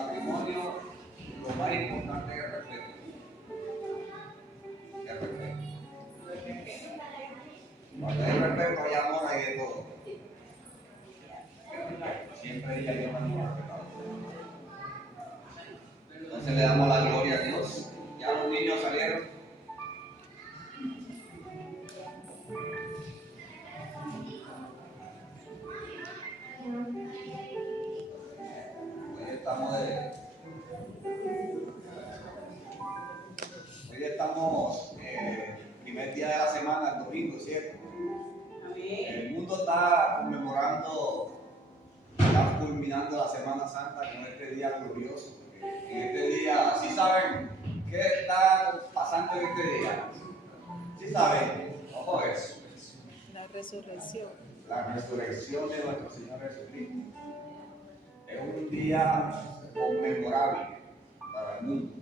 matrimonio lo más importante es el respeto. El respeto. Cuando hay respeto hay amor, hay de todo. Siempre ella y yo nos hemos respetado. Entonces le damos la gloria a Dios. Ya los niños salieron. Hoy estamos primer día de la semana, el domingo, ¿cierto? El mundo está conmemorando, está culminando la Semana Santa con este día glorioso. En este día, ¿sí saben qué está pasando en este día? ¿Sí saben? Ojo eso. La resurrección. La resurrección de nuestro Señor Jesucristo. Es un día conmemorable para el mundo,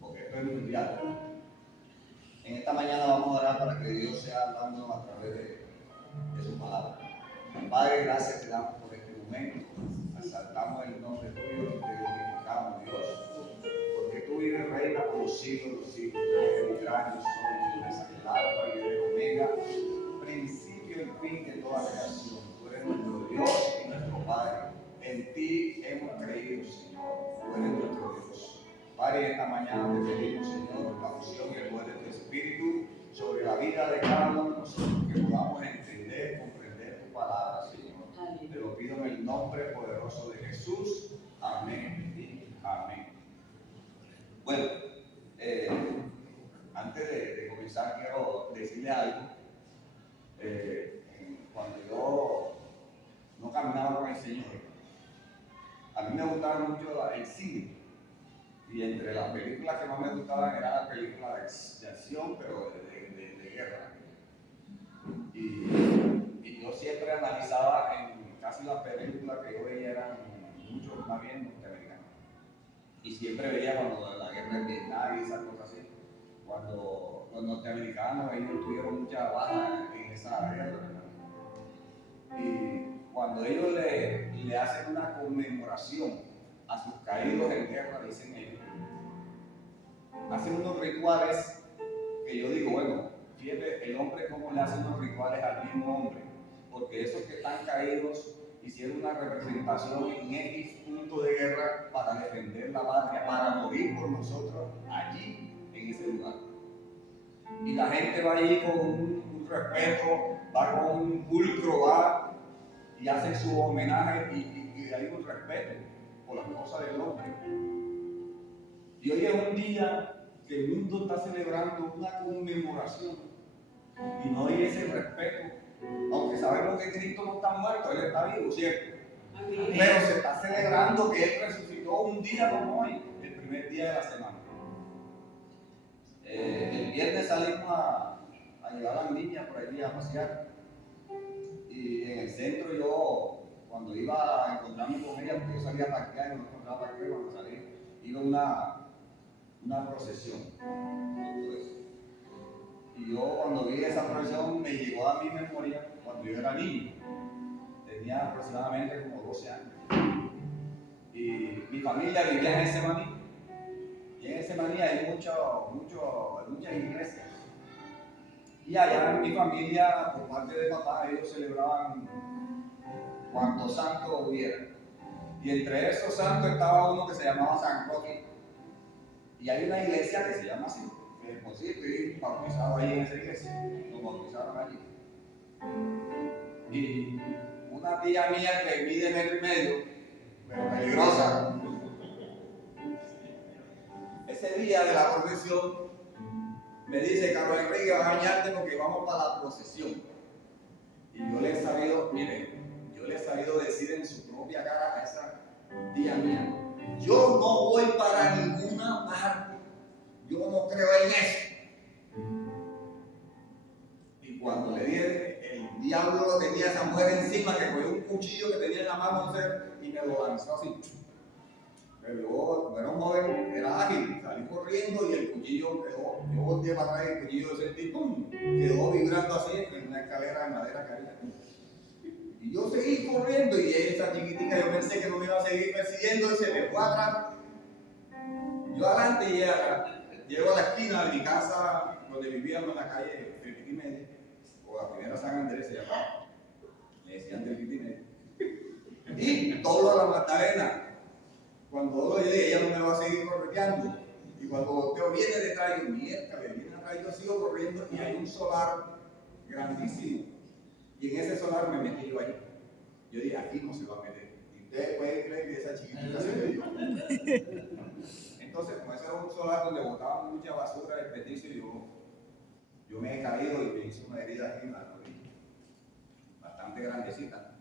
porque esto es mundial. En esta mañana vamos a orar para que Dios sea hablando a través de su palabra. Padre, gracias te damos por este momento. Exaltamos el nombre tuyo y te glorificamos, Dios, porque tú vives reina por los siglos de los siglos. Tú eres el gran sol, tú eres el alfa y el omega, principio y fin de toda creación. Tú eres nuestro Dios y nuestro Padre. En ti hemos creído, Señor. Tú eres nuestro Dios. Padre, esta mañana te pedimos, Señor, la unción y el poder de tu Espíritu sobre la vida de cada uno de nosotros, que podamos entender, comprender tu palabra, Señor. Te lo pido en el nombre poderoso de Jesús. Amén y amén. Bueno, antes de comenzar quiero decirle algo. Cuando yo no caminaba con el Señor, a mí me gustaba mucho el cine. Y entre las películas que más me gustaban eran las películas de acción, pero de guerra. Y yo siempre analizaba en casi las películas que yo veía eran mucho más bien norteamericanas. Y siempre veía cuando la guerra de Vietnam y esas cosas así, cuando los norteamericanos ellos tuvieron mucha baja en esa guerra, ¿verdad? Y cuando ellos le hacen una conmemoración a sus caídos en guerra, dicen ellos, hacen unos rituales que yo digo, bueno, fíjate el hombre cómo le hace unos rituales al mismo hombre, porque esos que están caídos hicieron una representación en X punto de guerra para defender la patria, para morir por nosotros allí, en ese lugar. Y la gente va allí con un respeto, va con un pulcro, va y hace su homenaje y hay un respeto por las cosas del hombre. Y hoy es un día que el mundo está celebrando una conmemoración y no hay ese respeto, aunque sabemos que Cristo no está muerto, Él está vivo, ¿cierto? Amén. Pero se está celebrando que Él resucitó un día como hoy, el primer día de la semana. El viernes salimos a llevar a las niñas por allí a pasear y en el centro yo, cuando iba a encontrarme con ella, porque yo salía a parquear y no encontraba parqueo, cuando salí, iba una procesión. Y yo cuando vi esa procesión me llegó a mi memoria cuando yo era niño. Tenía aproximadamente como 12 años. Y mi familia vivía en Semaní. Y en Semaní hay muchas iglesias. Y allá en mi familia, por parte de papá, ellos celebraban cuantos santos hubiera. Y entre esos santos estaba uno que se llamaba San Roque. Y hay una iglesia que se llama así. Que por cierto, estoy bautizado ahí en esa iglesia. Nos bautizaron allí. Y una tía mía que mide 1,5 metros, pero peligrosa. Ese día de la procesión me dice, Carlos Enrique, vas a bañarte porque vamos para la procesión. Y yo le he sabido, miren, yo le he sabido decir en su propia cara a esa tía mía, yo no voy para ninguna parte, yo no creo en eso. Y cuando le dije, el diablo tenía a esa mujer encima, que cogió un cuchillo que tenía en la mano y me lo lanzó así. Pero yo, como era un joven, era ágil, salí corriendo y el cuchillo quedó, yo volteé para atrás y el cuchillo sentí, ¡pum!, quedó vibrando así en una escalera de madera que había. Y yo seguí corriendo y esa chiquitica yo pensé que no me iba a seguir persiguiendo y se me fue atrás Yo adelante y llego a la esquina de mi casa, donde vivíamos en la calle del Pitimedio, o la primera San Andrés se llamaba, le decían del Pitimedio, y todo a la Magdalena. Cuando lo llegué, ella no me va a seguir correteando. Y cuando volteo, viene detrás, yo, mierda, viene atrás, yo sigo corriendo y hay un solar grandísimo. Y en ese solar me metí yo ahí. Yo dije, aquí no se va a meter. Y ustedes pueden creer que esa chiquitita se metió. Entonces, como ese era un solar donde botaban mucha basura, desperdicio, yo me he caído y me hice una herida aquí en la rodilla, bastante grandecita.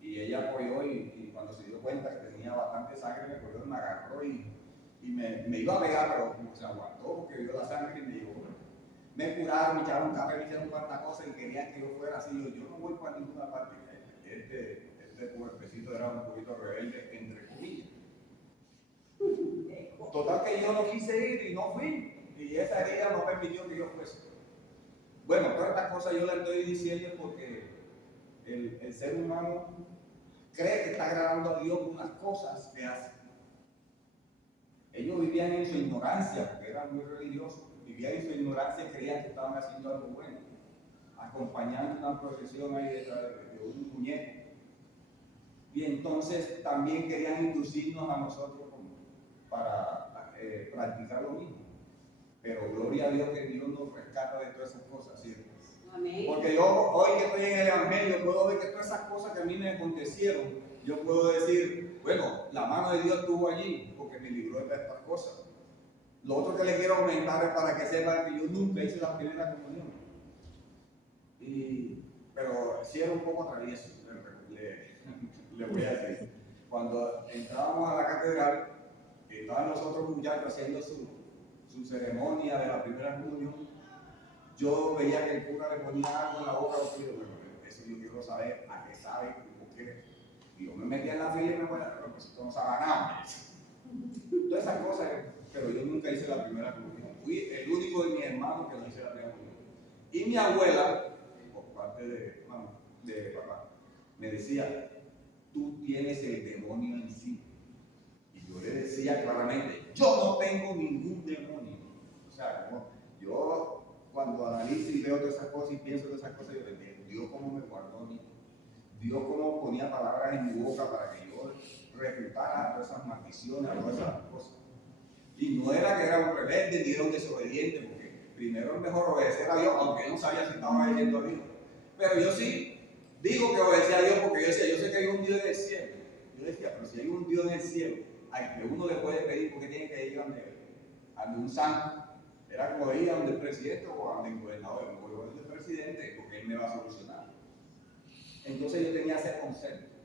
Y ella apoyó y cuando se dio cuenta que tenía bastante sangre, me cogió, me agarró y me iba a pegar, pero como se aguantó porque vio la sangre y me dijo, me curaron, me echaron café, me hicieron cuantas cosas y querían que yo fuera así. Yo no voy para ninguna parte. Este puerpecito era un poquito rebelde, entre comillas. Total que yo no quise ir y no fui. Y esa herida no permitió que yo fuese. Bueno, todas estas cosas yo le estoy diciendo porque el ser humano cree que está agradando a Dios con unas cosas que hace. Ellos vivían en su ignorancia, porque eran muy religiosos, vivían en su ignorancia y creían que estaban haciendo algo bueno, acompañando una procesión ahí detrás de un muñeco. Y entonces también querían inducirnos a nosotros para practicar lo mismo. Pero gloria a Dios que Dios nos rescata de todas esas cosas, ¿cierto? Amén. Porque yo hoy que estoy en el Evangelio puedo ver que todas esas cosas que a mí me acontecieron, yo puedo decir, bueno, la mano de Dios estuvo allí porque me libró de estas cosas. Lo otro que le quiero aumentar es para que sepan que yo nunca hice la primera comunión. Pero sí era un poco travieso, le voy a decir. Cuando entrábamos a la catedral, estaban los otros muchachos haciendo su ceremonia de la primera comunión, yo veía que el cura le ponía algo en la boca a los hijos. Bueno, eso yo quiero saber a qué sabe y por qué. Y yo me metía en la fila y me ponía, pero pues esto no sabe nada. Todas esas cosas, pero yo nunca hice la primera comunión. Fui el único de mis hermanos que no hice la primera comunión. Y mi abuela, por parte de papá, me decía, tú tienes el demonio en sí. Y yo le decía claramente, yo no tengo ningún demonio. O sea, yo cuando analizo y veo todas esas cosas y pienso de esas cosas, yo le digo, Dios cómo me guardó a mí. Dios cómo ponía palabras en mi boca para que yo refutara todas esas maldiciones, todas esas cosas. Y no era que era un rebelde ni era un desobediente, porque primero es mejor obedecer a Dios, aunque no sabía si estaba obedeciendo a Dios. Pero yo sí digo que obedecía a Dios porque yo decía, yo sé que hay un Dios en el cielo. Yo decía, pero si hay un Dios en el cielo, al que uno le puede pedir, porque tiene que ir a un santo. Era como ir a donde el presidente o a donde el gobernador, o a donde el presidente, porque él me va a solucionar. Entonces yo tenía ese concepto.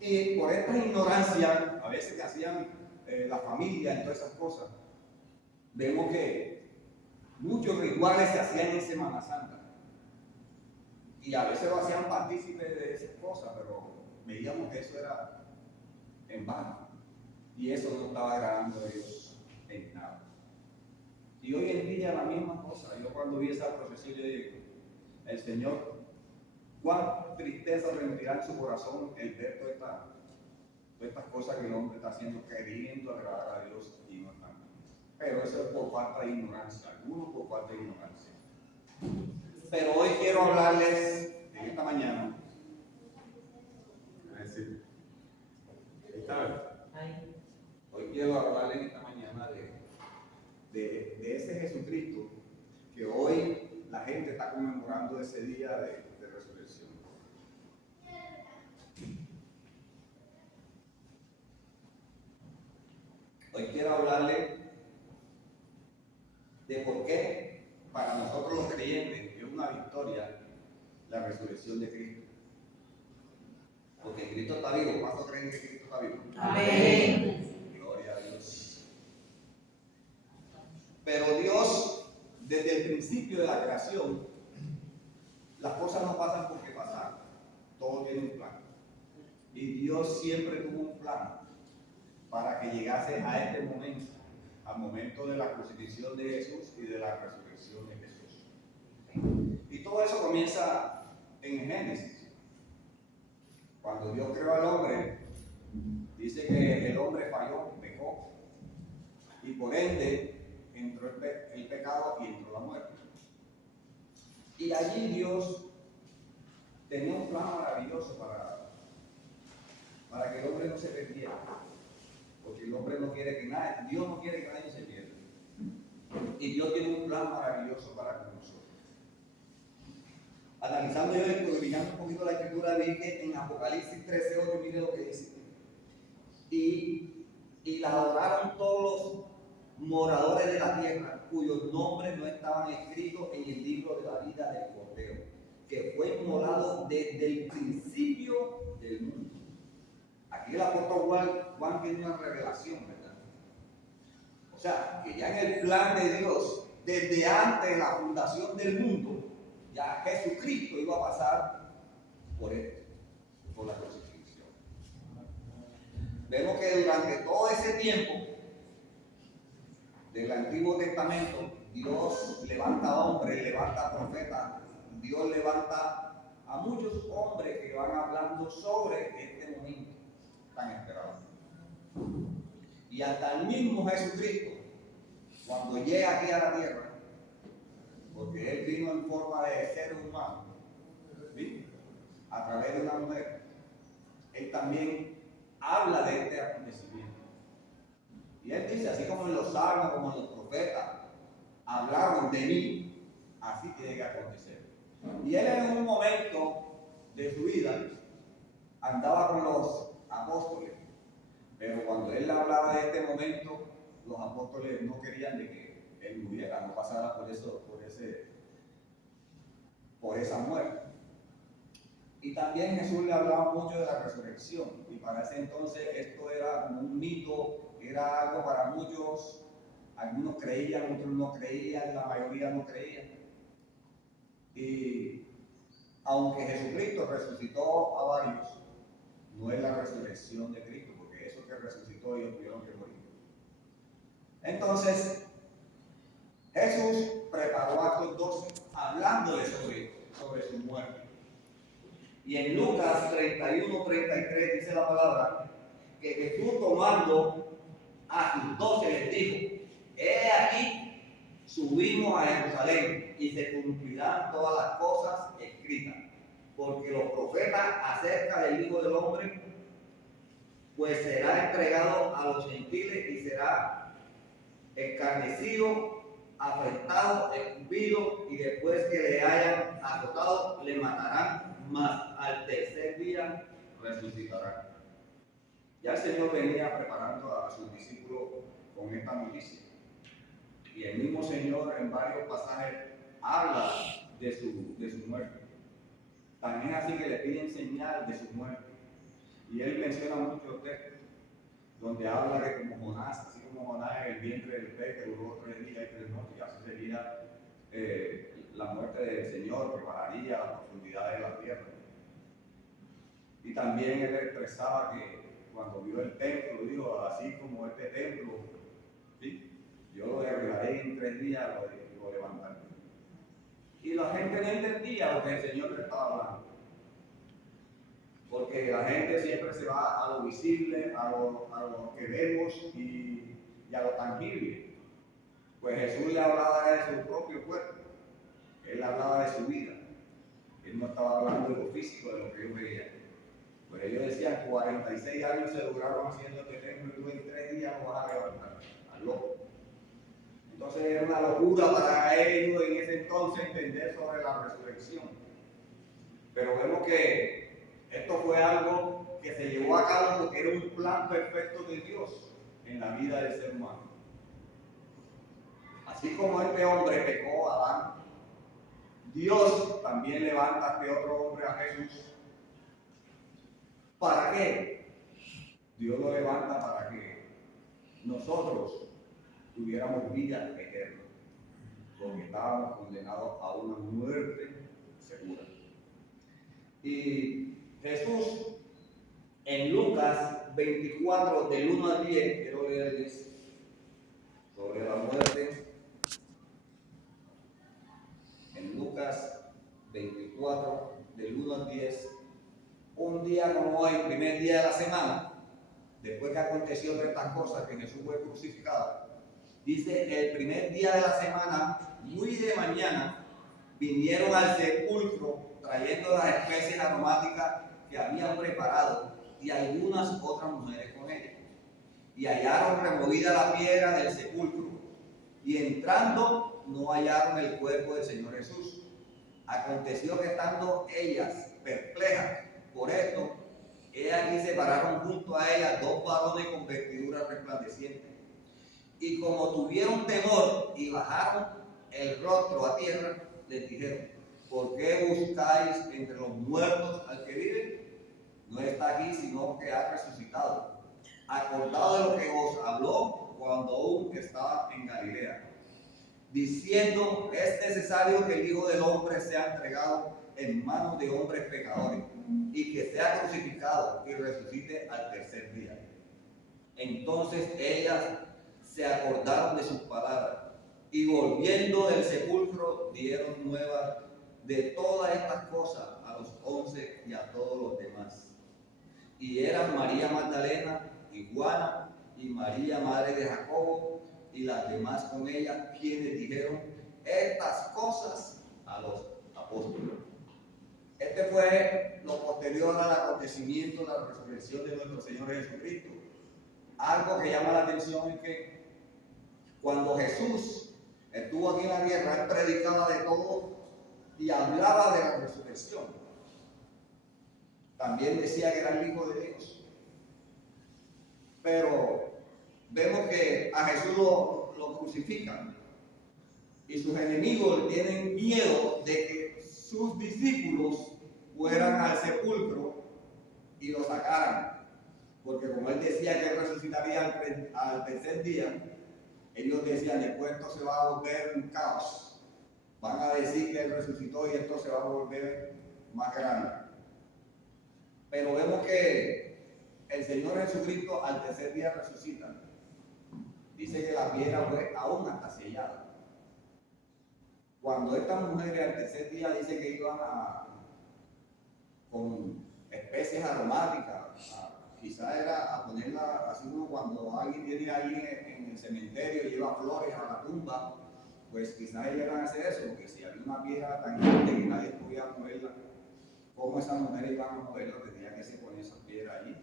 Y por esta ignorancia, a veces que hacían la familia y todas esas cosas, vemos que muchos rituales se hacían en Semana Santa. Y a veces lo hacían partícipes de esas cosas, pero veíamos que eso era en vano. Y eso no estaba agradando a Dios en nada. Y hoy en día la misma cosa. Yo cuando vi esa procesión, yo digo, el Señor, cuán tristeza sentirá en su corazón el ver todas estas cosas que el hombre está haciendo, queriendo agradar a Dios y no están. Pero eso es por falta de ignorancia, algunos por falta de ignorancia. Pero hoy quiero hablarles, en esta mañana, hoy quiero hablarles en esta mañana de ese Jesucristo que hoy la gente está conmemorando ese día de resurrección. Hoy quiero hablarles de por qué para nosotros los creyentes es una victoria la resurrección de Cristo. Porque Cristo está vivo. ¿Cuántos creen que Cristo está vivo? Amén. Gloria a Dios. Pero Dios, desde el principio de la creación, las cosas no pasan porque pasaron. Todo tiene un plan. Y Dios siempre tuvo un plan para que llegase a este momento, al momento de la crucifixión de Jesús y de la resurrección de Jesús. Y todo eso comienza en Génesis. Cuando Dios creó al hombre, dice que el hombre falló, pecó, y por ende entró el pecado y entró la muerte. Y allí Dios tenía un plan maravilloso para que el hombre no se perdiera, porque el hombre no quiere que nadie, Dios no quiere que nadie se pierda. Y Dios tiene un plan maravilloso para con nosotros. Analizando yo esto, mirando un poquito la escritura, vi que en Apocalipsis 13:8, mire lo que dice. Y la adoraron todos los moradores de la tierra, cuyos nombres no estaban escritos en el libro de la vida del Cordero, que fue inmolado desde el principio del mundo. Aquí el apóstol Juan tiene una revelación, ¿verdad? O sea, que ya en el plan de Dios, desde antes de la fundación del mundo, ya Jesucristo iba a pasar por esto, por la crucifixión. Vemos que durante todo ese tiempo del Antiguo Testamento, Dios levanta hombres, levanta profetas, Dios levanta a muchos hombres que van hablando sobre este momento tan esperado. Y hasta el mismo Jesucristo, cuando llega aquí a la tierra, porque Él vino en forma de ser humano, ¿sí?, a través de una mujer, Él también habla de este acontecimiento. Y Él dice, así como en los salmos, como en los profetas, hablaron de mí, así tiene que acontecer. Y Él en un momento de su vida andaba con los apóstoles, pero cuando Él hablaba de este momento, los apóstoles no querían de que Él muriera, no pasara por esa muerte. Y también Jesús le hablaba mucho de la resurrección, y para ese entonces esto era como un mito, era algo para muchos, algunos creían, otros no creían, la mayoría no creían. Y aunque Jesucristo resucitó a varios, no es la resurrección de Cristo, porque eso que resucitó ellos tuvieron que morir. Entonces, Jesús preparó a estos 12 hablándoles sobre su muerte. Y en Lucas 31:33 dice la palabra que Jesús, tomando a sus 12, les dijo: he aquí, subimos a Jerusalén y se cumplirán todas las cosas escritas, porque los profetas acerca del Hijo del Hombre, pues será entregado a los gentiles y será escarnecido, afrentado, escupido, y después que le hayan azotado, le matarán, mas al tercer día resucitará. Ya el Señor venía preparando a sus discípulos con esta noticia. Y el mismo Señor en varios pasajes habla de su muerte. También así que le piden señal de su muerte. Y Él menciona muchos textos donde habla de como Jonás, así como Jonás en el vientre del pez que duró 3 días y 3 noches, y así sería la muerte del Señor, prepararía la profundidad de la tierra. Y también Él expresaba que cuando vio el templo, dijo, así como este templo, ¿sí?, yo lo derribaré en 3 días, lo levantaré. Y la gente no entendía lo que el Señor le estaba hablando, porque la gente siempre se va a lo visible, a lo que vemos y a lo tangible. Pues Jesús le hablaba de su propio cuerpo, Él hablaba de su vida, Él no estaba hablando de lo físico, de lo que ellos veían. Pues ellos decían, 46 años se lograron haciendo este templo y tú en 3 días lo vas a levantar, al loco. Entonces era una locura para ellos en ese entonces entender sobre la resurrección. Pero vemos que esto fue algo que se llevó a cabo porque era un plan perfecto de Dios en la vida del ser humano. Así como este hombre pecó, Adán, Dios también levanta a este otro hombre, a Jesús. ¿Para qué? Dios lo levanta para que nosotros tuviéramos vida eterna, porque estábamos condenados a una muerte segura. Y Jesús, en Lucas 24, del 1 al 10, quiero leerles sobre la muerte. En Lucas 24, del 1 al 10, un día como hoy, primer día de la semana, después que aconteció de estas cosas, que Jesús fue crucificado, Dice, el primer día de la semana, muy de mañana, vinieron al sepulcro trayendo las especies aromáticas que habían preparado y algunas otras mujeres con ellas. Y hallaron removida la piedra del sepulcro, y entrando no hallaron el cuerpo del Señor Jesús. Aconteció que estando ellas perplejas por esto, aquí se pararon junto a ellas dos varones con vestiduras resplandecientes. Y como tuvieron temor y bajaron el rostro a tierra, les dijeron: ¿por qué buscáis entre los muertos al que vive? No está aquí, sino que ha resucitado. Acordado de lo que os habló cuando aún estaba en Galilea, diciendo: es necesario que el Hijo del Hombre sea entregado en manos de hombres pecadores, y que sea crucificado y resucite al tercer día. Entonces ellas se acordaron de sus palabras, y volviendo del sepulcro dieron nuevas de todas estas cosas a los 11 y a todos los demás. Y eran María Magdalena y Juana y María, madre de Jacobo, y las demás con ella, quienes dijeron estas cosas a los apóstoles. Este fue lo posterior al acontecimiento de la resurrección de nuestro Señor Jesucristo. Algo que llama la atención es que cuando Jesús estuvo aquí en la tierra, Él predicaba de todo y hablaba de la resurrección. También decía que era el Hijo de Dios. Pero vemos que a Jesús lo crucifican y sus enemigos tienen miedo de que sus discípulos fueran al sepulcro y lo sacaran, porque como él decía que él resucitaría al tercer día, ellos decían: después esto se va a volver un caos, van a decir que él resucitó y esto se va a volver más grande. Pero vemos que el Señor Jesucristo al tercer día resucita. Dice que la piedra fue aún hasta sellada. Cuando estas mujeres al tercer día dice que iban con especies aromáticas, quizás era a ponerla así como cuando alguien tiene ahí en el cementerio y lleva flores a la tumba, pues quizás ellos iban a hacer eso, porque si había una piedra tan grande que nadie podía moverla, ¿cómo esas mujeres iban a moverla? Tendría que se poner esa piedra allí.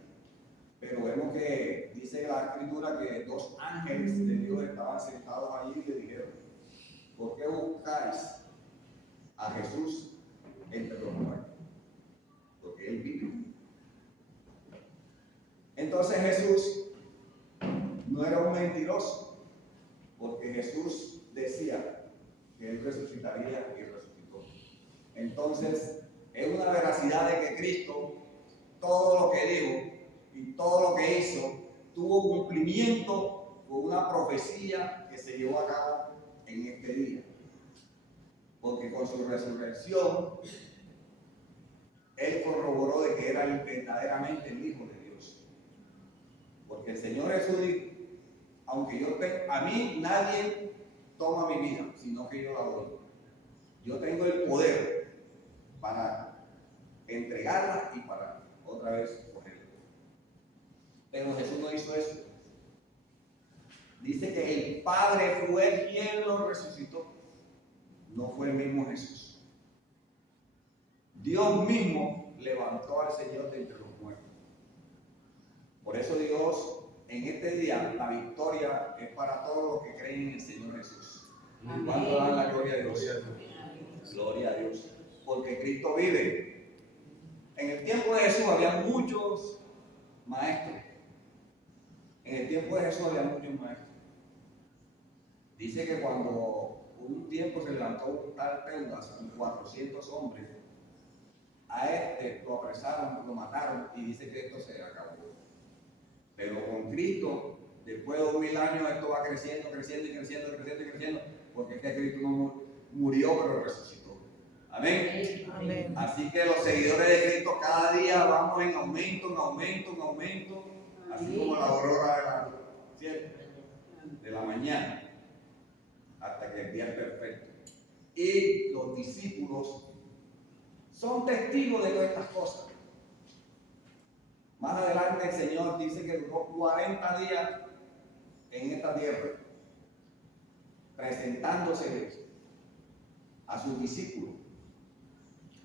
Pero vemos que dice la escritura que dos ángeles de Dios estaban sentados allí y le dijeron: ¿por qué buscáis a Jesús entre los muertos? Porque Él vive. Entonces Jesús no era un mentiroso, porque Jesús decía que Él resucitaría y resucitó. Entonces es una veracidad de que Cristo, todo lo que dijo y todo lo que hizo, tuvo cumplimiento con una profecía que se llevó a cabo en este día. Porque con su resurrección, Él corroboró de que era verdaderamente el Hijo de Dios. Porque el Señor Jesús dijo: aunque a mí nadie toma mi vida, sino que yo la doy. Yo tengo el poder para entregarla y para otra vez cogerla. Pero Jesús no hizo eso. Dice que el Padre fue quien lo resucitó. No fue el mismo Jesús. Dios mismo levantó al Señor de entre los muertos. Por eso Dios, en este día, la victoria es para todos los que creen en el Señor Jesús. ¿Cuándo dan la gloria a Dios? Gloria a Dios. Porque Cristo vive. En el tiempo de Jesús había muchos maestros. En el tiempo de Jesús había muchos maestros. Dice que cuando un tiempo se levantó un tal Teudas con 400 hombres, a este lo apresaron, lo mataron, y dice que esto se acabó. Pero con Cristo, después de 2000 años, esto va creciendo, creciendo y creciendo, creciendo y creciendo, porque es que Cristo no murió, pero resucitó. Amén. Amén. Así que los seguidores de Cristo cada día vamos en aumento, en aumento, en aumento, así como la aurora de la mañana, hasta que el día es perfecto. Y los discípulos son testigos de todas estas cosas. Más adelante el Señor dice que duró 40 días en esta tierra. presentándose a sus discípulos,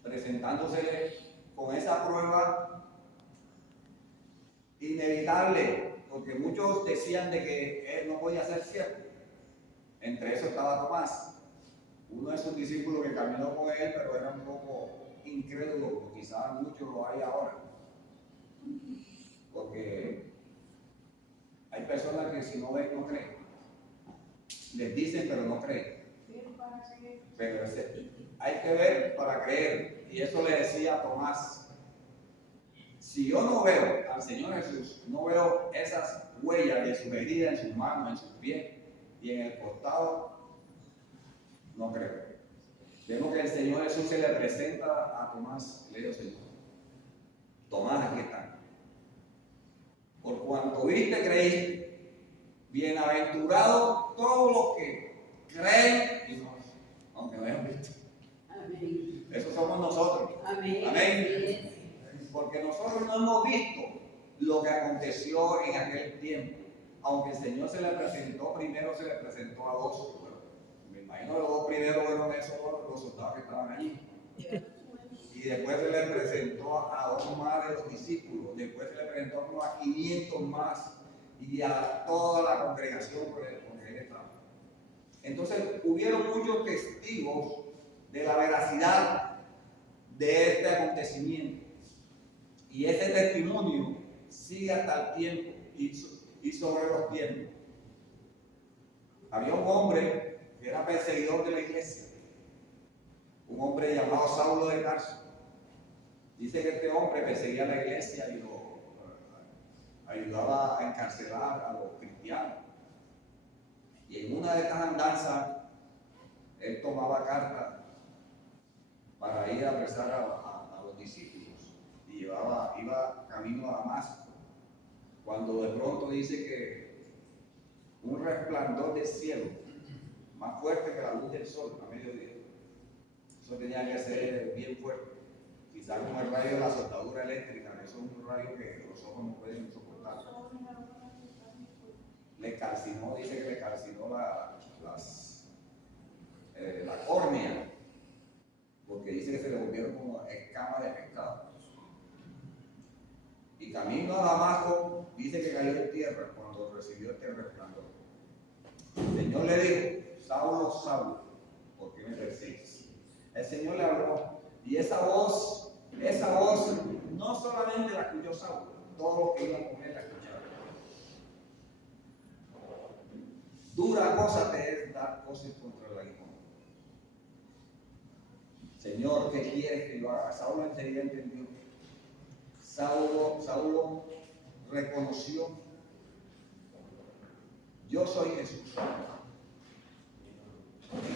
presentándose con esa prueba inevitable, porque muchos decían de que él no podía ser cierto. Entre esos estaba Tomás, uno de sus discípulos que caminó con él, pero era un poco incrédulo, como quizás muchos lo hay ahora. Porque hay personas que si no ven, no creen. Les dicen, pero no creen. Pero hay que ver para creer. Y eso le decía a Tomás. Si yo no veo al Señor Jesús, no veo esas huellas de sus heridas en sus manos, en sus pies y en el costado, no creo. Vemos que el Señor Jesús se le presenta a Tomás. Le dijo, Señor, Tomás, aquí está. Por cuanto viste, creíste. Bienaventurados todos los que creen y no, aunque no hayan visto. Amén. Eso somos nosotros. Amén. Amén. Porque nosotros no hemos visto lo que aconteció en aquel tiempo. Aunque el Señor se le presentó, primero se le presentó a dos. Bueno, me imagino que los dos primeros fueron esos los soldados que estaban allí. Y después se le presentó a dos más de los discípulos. Después se le presentó como a 500 más. Y a toda la congregación con que él estaba. Entonces hubieron muchos testigos de la veracidad de este acontecimiento. Y ese testimonio sigue hasta el tiempo y sobre los tiempos. Había un hombre que era perseguidor de la iglesia, un hombre llamado Saulo de Tarso. Dice que este hombre perseguía la iglesia y lo ayudaba a encarcelar a los cristianos. Y en una de estas andanzas, él tomaba cartas para ir a apresar a los discípulos y iba camino a Damasco. Cuando de pronto dice que un resplandor del cielo, más fuerte que la luz del sol a mediodía, eso tenía que ser bien fuerte, quizás como el rayo de la soldadura eléctrica, eso es un rayo que los ojos no pueden soportar. Le calcinó, dice que le calcinó la córnea, porque dice que se le volvieron como escamas de pescado. Y camino a Damasco, dice que cayó en tierra cuando recibió este resplandor. El Señor le dijo, Saulo, Saulo, ¿por qué me persigues? El Señor le habló, y esa voz no solamente la escuchó Saulo, todos los que iban con él la escucharon. Dura cosa te es dar cosas contra el aguijón. Señor, ¿qué quieres que yo haga? Saulo enseguida entendió. Saulo reconoció, yo soy Jesús.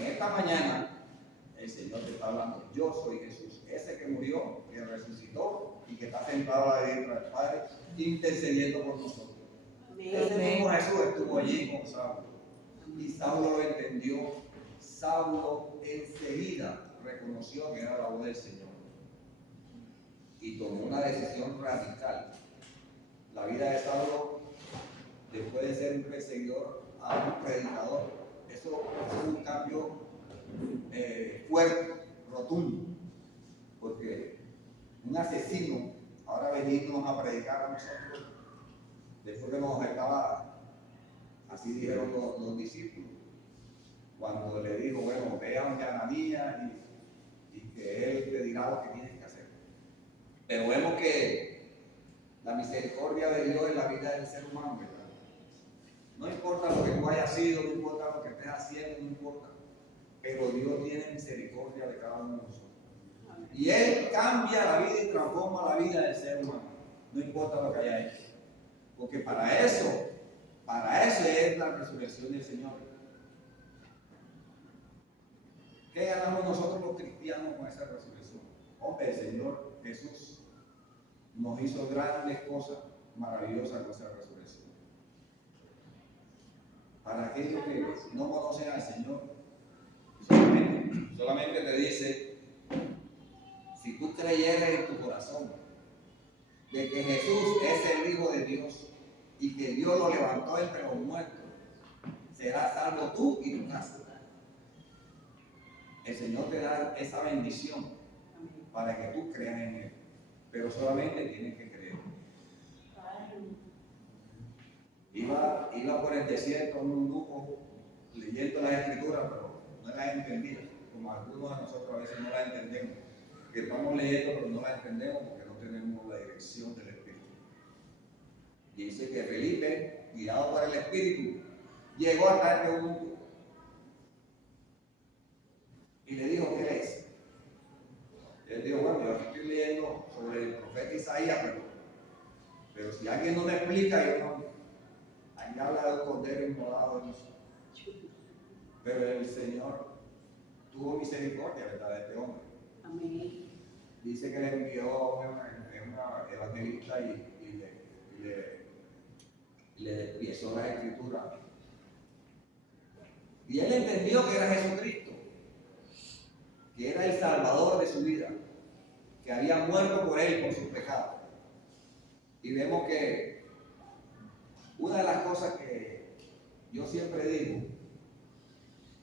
En esta mañana el Señor te está hablando, yo soy Jesús, ese que murió, que resucitó y que está sentado a la diestra del Padre, intercediendo por nosotros. Ese mismo Jesús estuvo allí con Saulo y Saulo lo entendió. Saulo enseguida reconoció que era la voz del Señor y tomó una decisión radical. La vida de Saulo, después de ser un perseguidor a un predicador, eso fue un cambio fuerte, rotundo, porque un asesino ahora venirnos a predicar a nosotros, después que nos estaba, así dijeron los discípulos, cuando le dijo, bueno, ve a Ananías y que él te dirá lo que tienes que hacer. Pero vemos que la misericordia de Dios en la vida del ser humano, ¿verdad? No importa lo que tú hayas sido, no importa lo que estés haciendo, no importa. Pero Dios tiene misericordia de cada uno de nosotros. Y Él cambia la vida y transforma la vida del ser humano. No importa lo que haya hecho. Porque para eso es la resurrección del Señor. ¿Qué ganamos nosotros los cristianos con esa resurrección? Hombre, el Señor Jesús nos hizo grandes cosas maravillosas con esa resurrección. Para aquellos que no conocen al Señor, solamente te dice, si tú creyeres en tu corazón de que Jesús es el Hijo de Dios y que Dios lo levantó entre los muertos, serás salvo tú y tu casa. el Señor te da esa bendición para que tú creas en Él. Pero solamente tienes que creer. Iba por el desierto en un grupo leyendo las escrituras, pero no las entendía, como algunos de nosotros a veces no las entendemos. Que estamos leyendo, pero no las entendemos porque no tenemos la dirección del Espíritu. Y dice que Felipe, guiado por el Espíritu, llegó a tal de un grupo y le dijo: ¿qué es? Él dijo: bueno, yo aquí estoy leyendo sobre el profeta Isaías, pero si alguien no me explica, yo no. Ahí habla de un cordero inmolado en nosotros. Pero el Señor tuvo misericordia, ¿verdad?, de este hombre. Amén. Dice que le envió a una evangelista y le despiezó las escrituras. Y él entendió que era Jesucristo, que era el Salvador de su vida, que había muerto por él, por sus pecados. Y vemos que una de las cosas que yo siempre digo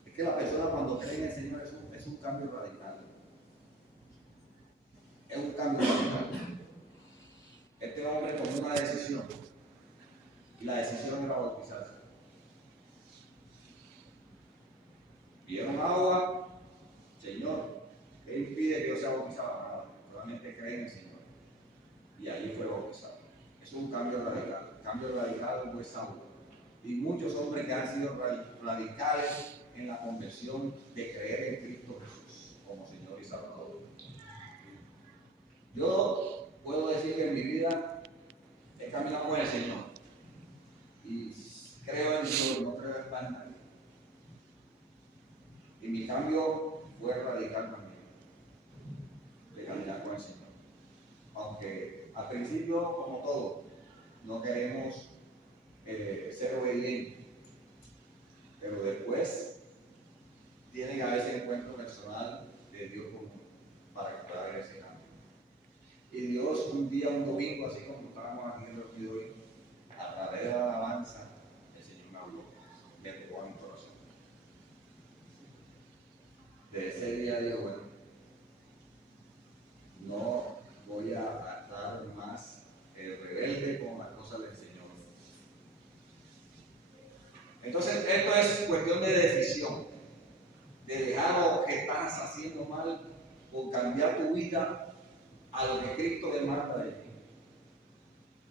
es que la persona cuando cree en el Señor es un cambio radical. Es un cambio radical. Este hombre tomó una decisión y la decisión era bautizarse. Vieron agua, Señor, ¿qué impide que yo sea bautizado? Nada, solamente cree en el Señor. Y ahí fue bautizado. Es un cambio radical. El cambio radical no es Saulo. Y muchos hombres que han sido radicales en la conversión de creer en Cristo Jesús como Señor y Salvador. Yo puedo decir que en mi vida he caminado con el Señor. Y creo en Dios, no creo en más nadie. Y mi cambio fue radical también, de caminar con el Señor. Aunque al principio, como todo, no queremos ser obedientes, pero después tiene que haber ese encuentro personal de Dios con uno para que pueda haber ese cambio. Y Dios, un día, un domingo, así como estábamos aquí en el video hoy, a través de la alabanza, el Señor me habló, me tocó a mi corazón. De ese día digo: bueno, no voy a estar más rebelde con las cosas del Señor. Entonces, esto es cuestión de decisión, de dejar lo que estás haciendo mal o cambiar tu vida a lo que Cristo demanda de ti.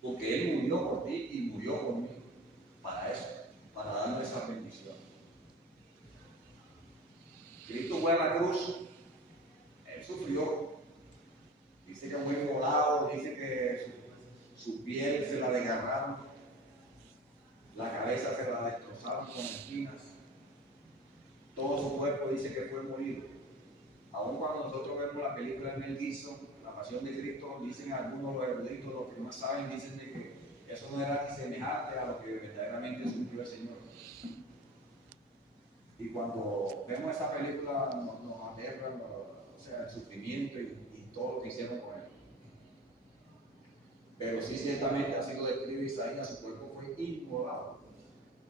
Porque Él murió por ti y murió por mí para eso, para darnos esa bendición. Cristo fue a la cruz, Él sufrió. Dice que fue volado, dice que su piel se la desgarraron, la cabeza se la destrozaron con espinas. Todo su cuerpo dice que fue molido. Aun cuando nosotros vemos la película de Mel Gibson, La Pasión de Cristo, dicen algunos los eruditos, los que más saben, dicen de que eso no era ni semejante a lo que verdaderamente sufrió el Señor. Y cuando vemos esa película nos aterra, o sea, el sufrimiento y todo lo que hicieron con él. Pero sí, ciertamente, así lo describe Isaías, su cuerpo fue inmolado,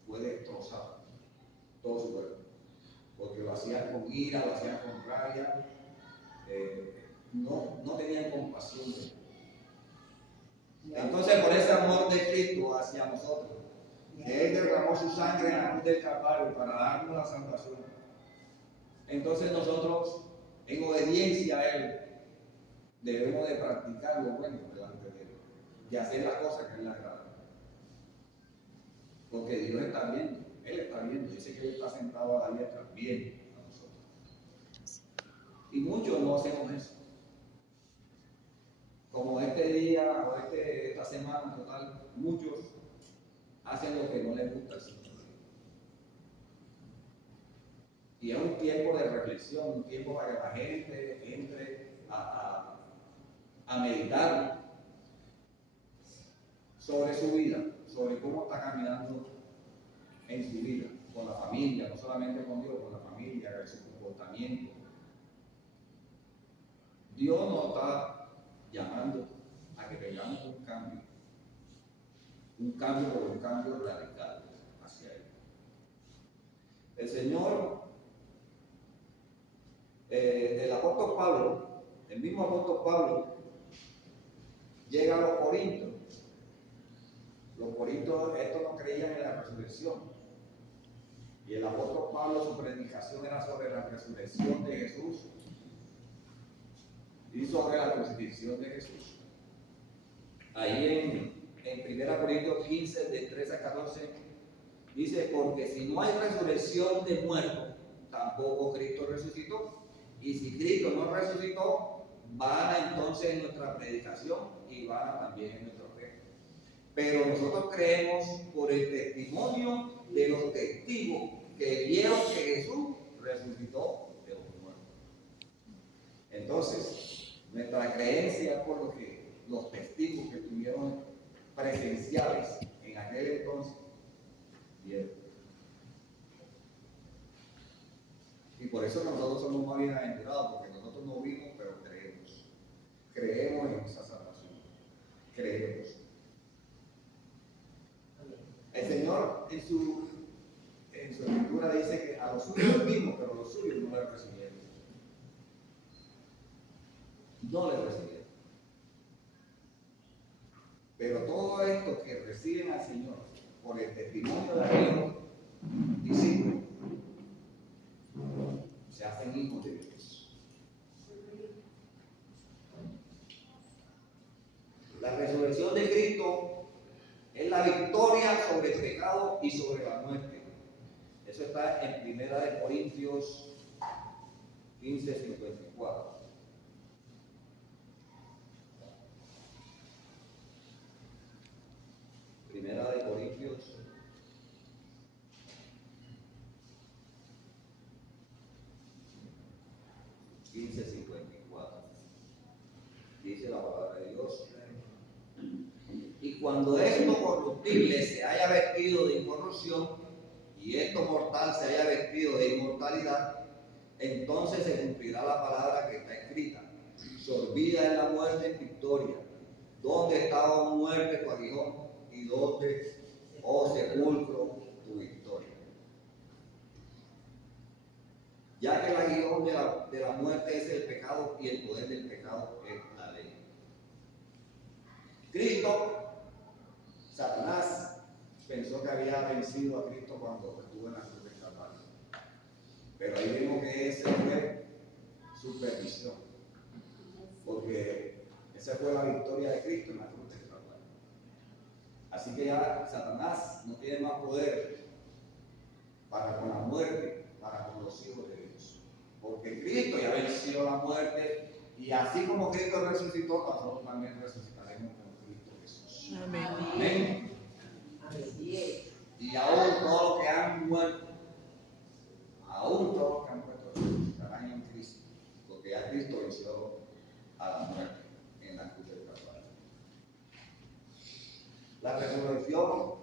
fue destrozado, todo su cuerpo. Porque lo hacían con ira, lo hacían con rabia, no tenían compasión de él. Entonces, por ese amor de Cristo hacia nosotros, que Él derramó su sangre en la cruz del Calvario para darnos la salvación, entonces nosotros, en obediencia a Él, debemos de practicar lo bueno delante de Él y hacer las cosas que Él le agrada. Porque Dios está viendo, Él está viendo, dice que Él está sentado a la diestra viendo a nosotros. Y muchos no hacemos eso. Como este día o esta semana total, muchos hacen lo que no les gusta al Señor. Y es un tiempo de reflexión, un tiempo para que la gente entre a meditar sobre su vida, sobre cómo está caminando en su vida, con la familia, no solamente con Dios, con la familia, con su comportamiento. Dios nos está llamando a que tengamos un cambio, pero un cambio radical hacia Él. El Señor El apóstol Pablo, el mismo apóstol Pablo, llega a los Corintios. Los corintios, estos no creían en la resurrección. Y el apóstol Pablo, su predicación era sobre la resurrección de Jesús y sobre la crucifixión de Jesús. Ahí en 1 Corintios 15, de 13 a 14, dice: porque si no hay resurrección de muertos, tampoco Cristo resucitó. Y si Cristo no resucitó, vana entonces en nuestra predicación y vana también en nuestra fe. Pero nosotros creemos por el testimonio de los testigos que vieron que Jesús resucitó de los muertos. Entonces, nuestra creencia por lo que los testigos que estuvieron presenciales en aquel entonces vieron. Y por eso nosotros somos más bienaventurados, porque nosotros no vimos, pero creemos. Creemos en esa salvación. Creemos. El Señor en su escritura dice que a los suyos vimos, pero los suyos no le recibieron. No le recibieron. Pero todo esto que reciben al Señor por el testimonio de aquellos discípulos se hacen hijos de Dios. La resurrección de Cristo es la victoria sobre el pecado y sobre la muerte. Eso está en 1 Corintios 15, 54. Primera de Corintios 15:54. Dice la palabra de Dios: y cuando esto corruptible se haya vestido de incorrupción y esto mortal se haya vestido de inmortalidad, entonces se cumplirá la palabra que está escrita: sorbida es la muerte en victoria. ¿Dónde estaba, oh muerte, tu aguijón? ¿Y dónde, oh sepulcro, tu victoria? Ya que el aguijón de la muerte es el pecado y el poder del pecado es la ley. Satanás pensó que había vencido a Cristo cuando estuvo en la cruz del Calvario. Pero ahí vemos que esa fue su perdición. Porque esa fue la victoria de Cristo en la cruz del Calvario. Así que ya Satanás no tiene más poder para con la muerte, para con los hijos de Dios. Porque Cristo ya venció la muerte, y así como Cristo resucitó, nosotros también resucitaremos con Cristo Jesús. Amén. Amén. Y aún todos los que han muerto, resucitarán en Cristo, porque ya Cristo venció a la muerte en la cruz del Calvario. La resurrección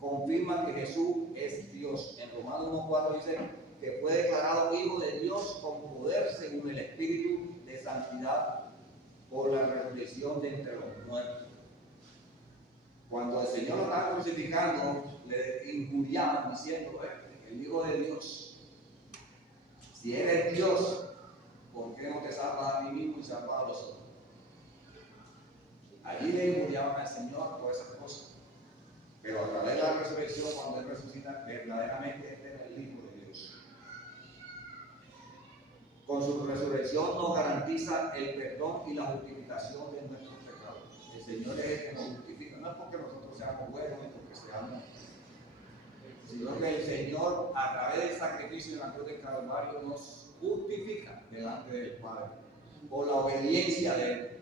confirma que Jesús es Dios. En Romanos 1:4 dice que fue declarado hijo de Dios con poder según el Espíritu de santidad por la resurrección de entre los muertos. Cuando el Señor lo estaba crucificando, le injuriaban diciendo: el Hijo de Dios, si eres Dios, ¿por qué no te salvas a ti mismo y salvas a los otros? Allí le injuriaban al Señor por esas cosas. Pero a través de la resurrección, cuando Él resucita, verdaderamente este es el Hijo de Dios. Con su resurrección nos garantiza el perdón y la justificación de nuestros pecados. El Señor es el que nos justifica. No es porque nosotros seamos buenos ni porque seamos, sino que el Señor, a través del sacrificio de la cruz del Calvario, nos justifica delante del Padre por la obediencia de Él.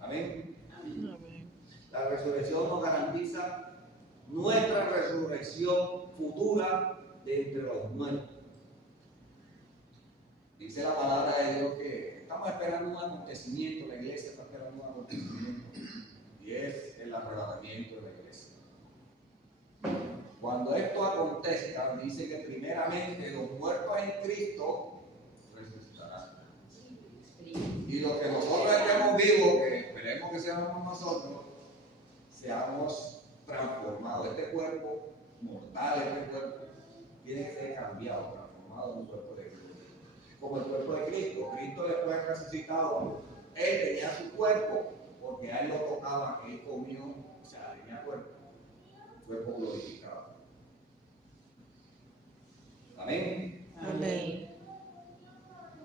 Amén. Amén. La resurrección nos garantiza nuestra resurrección futura de entre los muertos. Dice la palabra de Dios que estamos esperando un acontecimiento, la iglesia está esperando un acontecimiento, y es el arrebatamiento de la iglesia. Cuando esto acontezca, dice que primeramente los muertos en Cristo resucitarán. Y los que nosotros estemos vivos, que esperemos que seamos nosotros, seamos transformados. Este cuerpo mortal, este cuerpo, tiene que ser cambiado, transformado en un cuerpo de gloria. como el cuerpo de Cristo. Cristo después de resucitado, él tenía su cuerpo, porque a él lo tocaba, él comió, o sea, tenía cuerpo glorificado. Amén. Amén.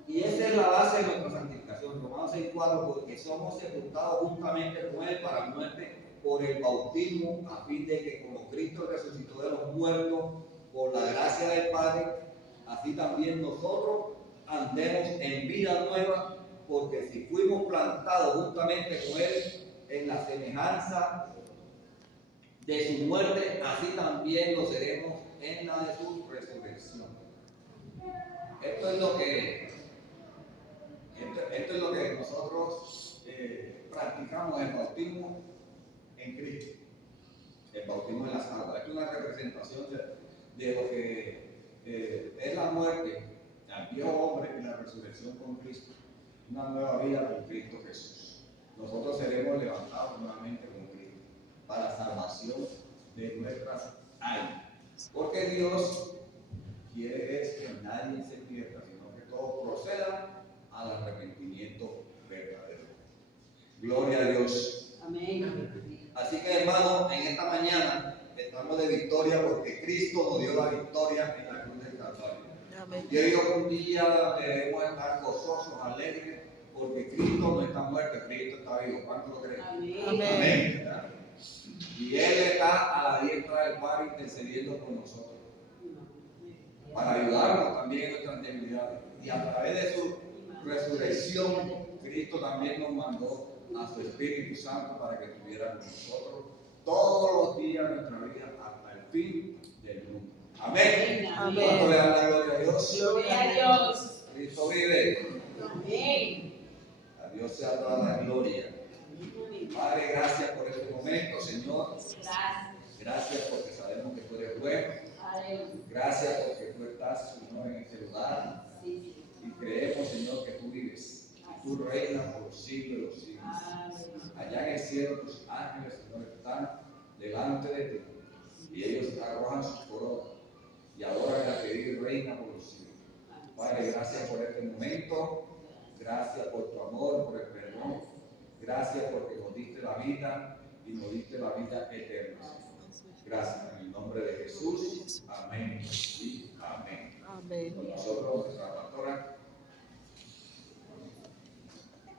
Y esa es la base de nuestra santificación. Romanos 6:4, porque somos sepultados juntamente con él para muerte por el bautismo, a fin de que como Cristo resucitó de los muertos por la gracia del Padre, así también nosotros andemos en vida nueva, porque si fuimos plantados juntamente con él en la semejanza de su muerte, así también lo seremos en la de su resurrección. Esto es lo que nosotros practicamos el bautismo en Cristo, el bautismo en las aguas. Esto es una representación de lo que es la muerte al viejo hombre y la resurrección con Cristo, una nueva vida con Cristo Jesús. Nosotros seremos levantados nuevamente con Cristo para salvación de nuestras almas, porque Dios quiere es que nadie se pierda, sino que todos procedan al arrepentimiento verdadero. Gloria a Dios. Amén. Así que, hermanos, en esta mañana estamos de victoria porque Cristo nos dio la victoria en la cruz del Calvario. Amén. Y hoy un día debemos estar gozosos, alegres, porque Cristo no está muerto, Cristo está vivo. ¿Cuánto lo creen? Amén. Amén, ¿verdad? Y Él está a la diestra del Padre intercediendo por nosotros, para ayudarnos también en nuestras debilidades. Y a través de su resurrección, Cristo también nos mandó a su Espíritu Santo para que estuviera con nosotros todos los días de nuestra vida hasta el fin del mundo. Amén. Amén. ¿Cuánto le dan la gloria a Dios? Gloria a Dios. Cristo vive. Amén. A Dios sea toda la gloria. Padre, gracias por este momento, Señor. Gracias. Gracias porque sabemos que tú eres bueno. Gracias porque tú estás, Señor, en este lugar. Sí, Y creemos, Señor, que tú vives. Y tú reinas por los siglos de los siglos. Allá en el cielo tus ángeles, Señor, están delante de ti. Y ellos arrojan sus coronas y adoran a que vive y reina por los siglos. Padre, gracias por este momento. Gracias por tu amor, por el perdón. Gracias porque nos diste la vida y nos diste la vida eterna. Gracias en el nombre de Jesús. Amén y amén. Amén. Con nosotros, nuestra pastora.